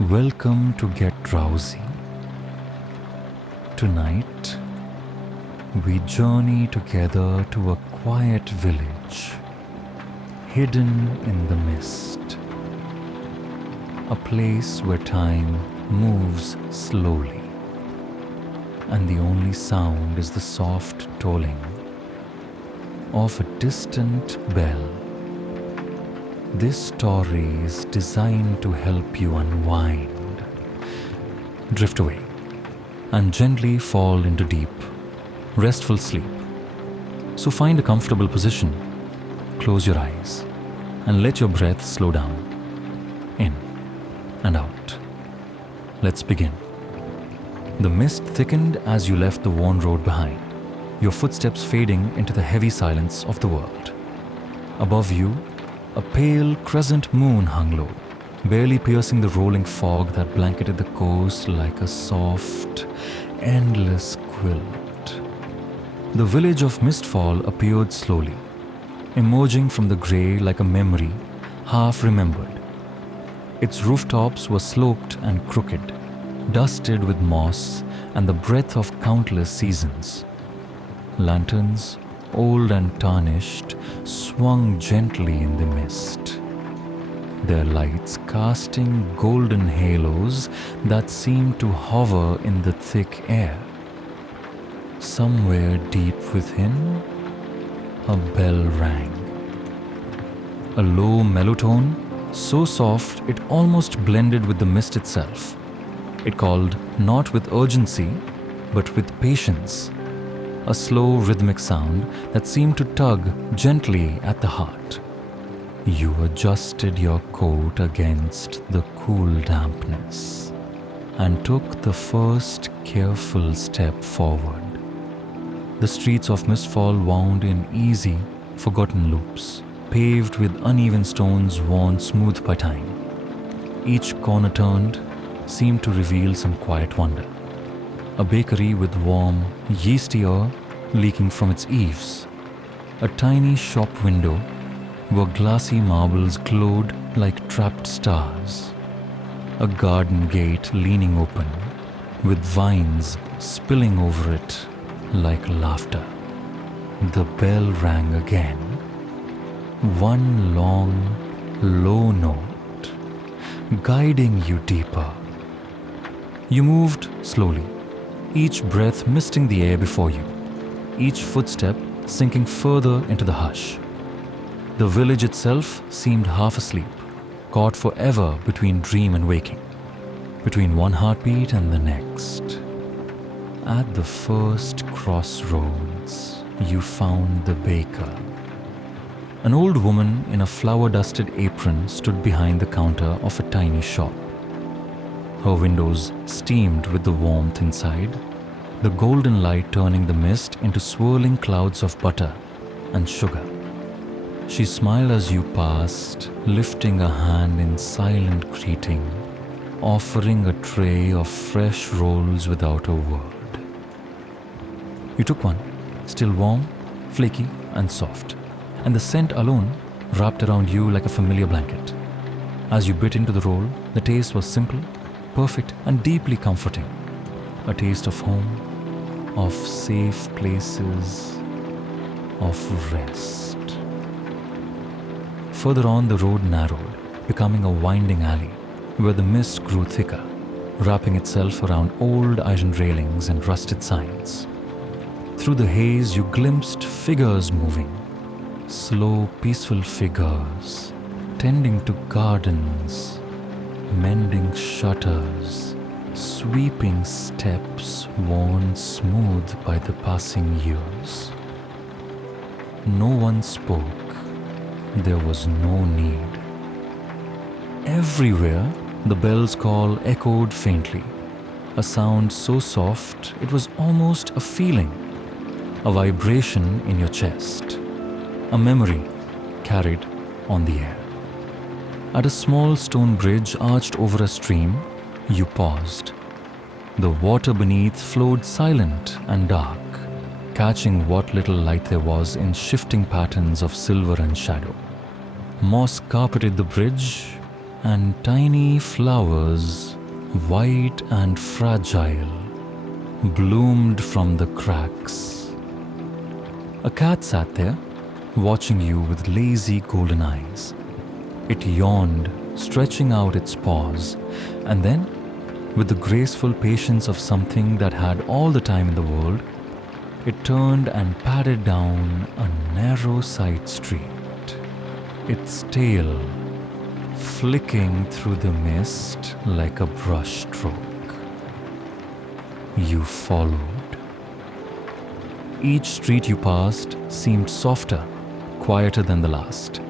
Welcome to Get Drowsy. Tonight, we journey together to a quiet village, hidden in the mist. A place where time moves slowly, and the only sound is the soft tolling of a distant bell. This story is designed to help you unwind, drift away, and gently fall into deep, restful sleep. So find a comfortable position, close your eyes, and let your breath slow down, in and out. Let's begin. The mist thickened as you left the worn road behind, your footsteps fading into the heavy silence of the world. Above you, a pale crescent moon hung low, barely piercing the rolling fog that blanketed the coast like a soft, endless quilt. The village of Mistfall appeared slowly, emerging from the grey like a memory half remembered. Its rooftops were sloped and crooked, dusted with moss and the breath of countless seasons. Lanterns, old and tarnished, swung gently in the mist, their lights casting golden halos that seemed to hover in the thick air. Somewhere deep within, a bell rang. A low mellow tone, so soft it almost blended with the mist itself. It called not with urgency, but with patience. A slow rhythmic sound that seemed to tug gently at the heart. You adjusted your coat against the cool dampness and took the first careful step forward. The streets of Mistfall wound in easy, forgotten loops, paved with uneven stones worn smooth by time. Each corner turned seemed to reveal some quiet wonder. A bakery with warm, yeasty air leaking from its eaves. A tiny shop window where glassy marbles glowed like trapped stars. A garden gate leaning open, with vines spilling over it like laughter. The bell rang again. One long, low note, guiding you deeper. You moved slowly, each breath misting the air before you, each footstep sinking further into the hush. The village itself seemed half asleep, caught forever between dream and waking, between one heartbeat and the next. At the first crossroads, you found the baker. An old woman in a flower-dusted apron stood behind the counter of a tiny shop. Her windows steamed with the warmth inside, the golden light turning the mist into swirling clouds of butter and sugar. She smiled as you passed, lifting a hand in silent greeting, offering a tray of fresh rolls without a word. You took one, still warm, flaky, and soft, and the scent alone wrapped around you like a familiar blanket. As you bit into the roll, the taste was simple, perfect, and deeply comforting. A taste of home, of safe places, of rest. Further on, the road narrowed, becoming a winding alley where the mist grew thicker, wrapping itself around old iron railings and rusted signs. Through the haze, you glimpsed figures moving, slow, peaceful figures, tending to gardens, mending shutters, sweeping steps worn smooth by the passing years. No one spoke. There was no need. Everywhere, the bell's call echoed faintly, a sound so soft it was almost a feeling, a vibration in your chest, a memory carried on the air. At a small stone bridge arched over a stream, you paused. The water beneath flowed silent and dark, catching what little light there was in shifting patterns of silver and shadow. Moss carpeted the bridge, and tiny flowers, white and fragile, bloomed from the cracks. A cat sat there, watching you with lazy golden eyes. It yawned, stretching out its paws, and then, with the graceful patience of something that had all the time in the world, it turned and padded down a narrow side street, its tail flicking through the mist like a brushstroke. You followed. Each street you passed seemed softer, quieter than the last,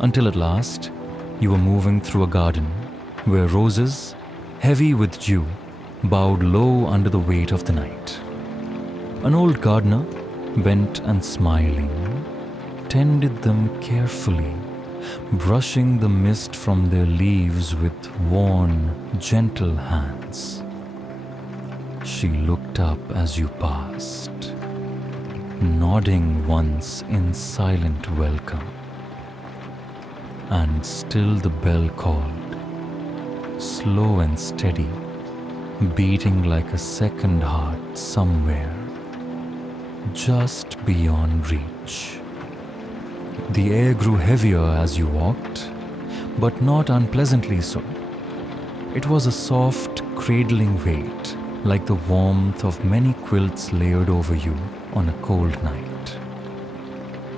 until at last you were moving through a garden where roses, heavy with dew, bowed low under the weight of the night. An old gardener, bent and smiling, tended them carefully, brushing the mist from their leaves with worn, gentle hands. She looked up as you passed, nodding once in silent welcome. And still the bell called, slow and steady, beating like a second heart somewhere, just beyond reach. The air grew heavier as you walked, but not unpleasantly so. It was a soft, cradling weight, like the warmth of many quilts layered over you on a cold night.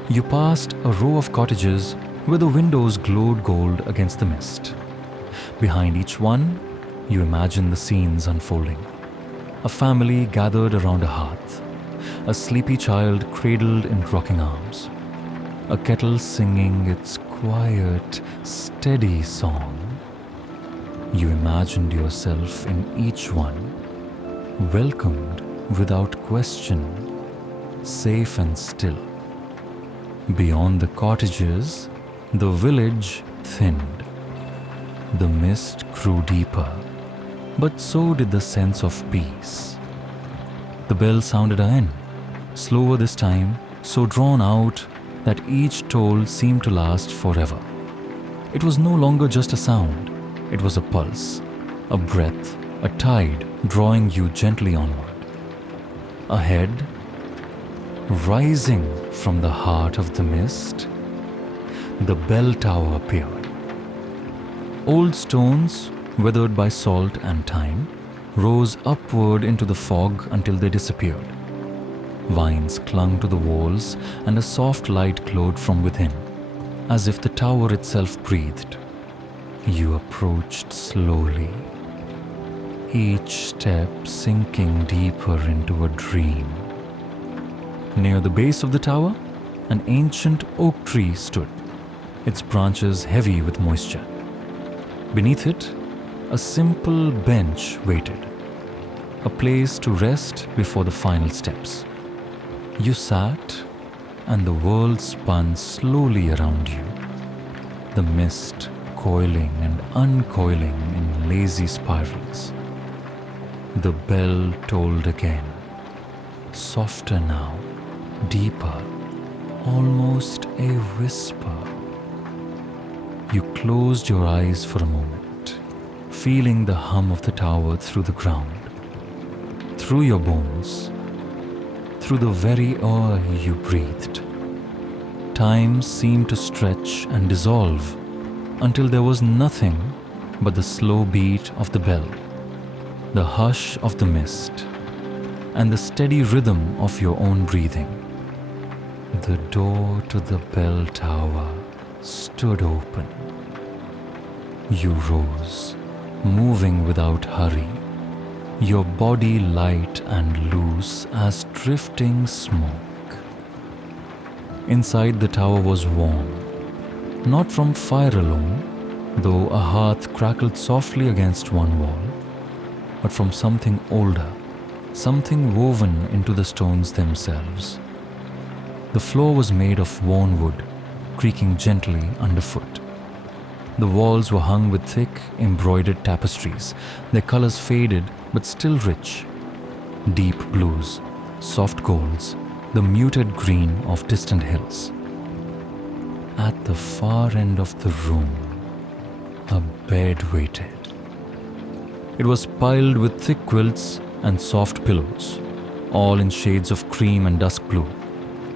You passed a row of cottages where the windows glowed gold against the mist. Behind each one, you imagined the scenes unfolding. A family gathered around a hearth, a sleepy child cradled in rocking arms, a kettle singing its quiet, steady song. You imagined yourself in each one, welcomed without question, safe and still. Beyond the cottages, the village thinned. The mist grew deeper, but so did the sense of peace. The bell sounded again, slower this time, so drawn out that each toll seemed to last forever. It was no longer just a sound, it was a pulse, a breath, a tide drawing you gently onward. Ahead, rising from the heart of the mist, the bell tower appeared. Old stones, weathered by salt and time, rose upward into the fog until they disappeared. Vines clung to the walls and a soft light glowed from within, as if the tower itself breathed. You approached slowly, each step sinking deeper into a dream. Near the base of the tower, an ancient oak tree stood, its branches heavy with moisture. Beneath it, a simple bench waited, a place to rest before the final steps. You sat, and the world spun slowly around you, the mist coiling and uncoiling in lazy spirals. The bell tolled again, softer now, deeper, almost a whisper. You closed your eyes for a moment, feeling the hum of the tower through the ground, through your bones, through the very air you breathed. Time seemed to stretch and dissolve until there was nothing but the slow beat of the bell, the hush of the mist, and the steady rhythm of your own breathing. The door to the bell tower stood open. You rose, moving without hurry, your body light and loose as drifting smoke. Inside the tower was warm, not from fire alone, though a hearth crackled softly against one wall, but from something older, something woven into the stones themselves. The floor was made of worn wood, creaking gently underfoot. The walls were hung with thick, embroidered tapestries, their colors faded but still rich. Deep blues, soft golds, the muted green of distant hills. At the far end of the room, A bed waited. It was piled with thick quilts and soft pillows, all in shades of cream and dusk blue,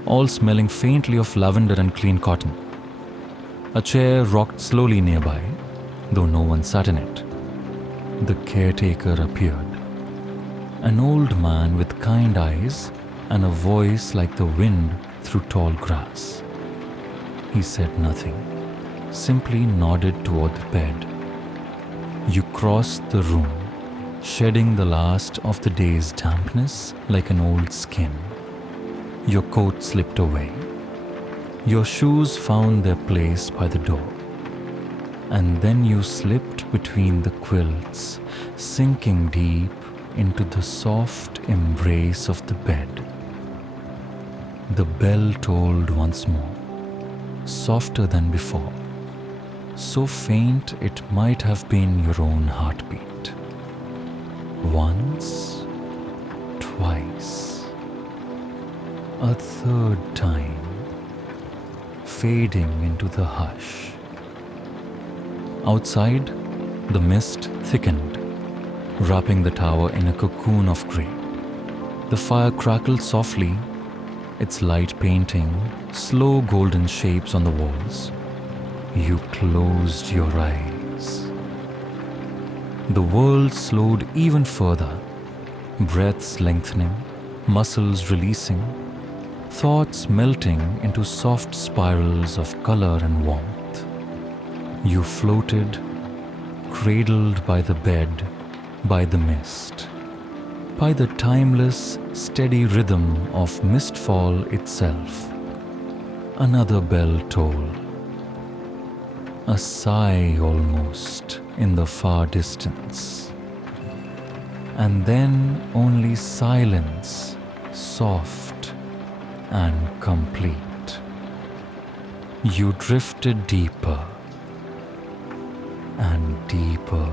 all smelling faintly of lavender and clean cotton. A chair rocked slowly nearby, though no one sat in it. The caretaker appeared. An old man with kind eyes and a voice like the wind through tall grass. He said nothing, simply nodded toward the bed. You crossed the room, shedding the last of the day's dampness like an old skin. Your coat slipped away. Your shoes found their place by the door. And then you slipped between the quilts, sinking deep into the soft embrace of the bed. The bell tolled once more, softer than before, so faint it might have been your own heartbeat. Once, twice, a third time, fading into the hush. Outside, the mist thickened, wrapping the tower in a cocoon of grey. The fire crackled softly, its light painting slow golden shapes on the walls. You closed your eyes. The world slowed even further, breaths lengthening, muscles releasing, thoughts melting into soft spirals of color and warmth. You floated, cradled by the bed, by the mist, by the timeless, steady rhythm of Mistfall itself. Another bell tolled. A sigh almost in the far distance. And then only silence, soft and complete. You drifted deeper and deeper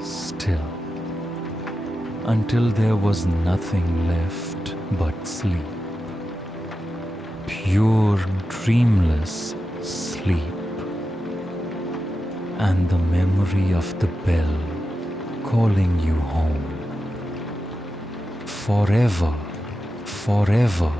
still, until there was nothing left but sleep. Pure, dreamless sleep. And the memory of the bell calling you home. Forever, forever.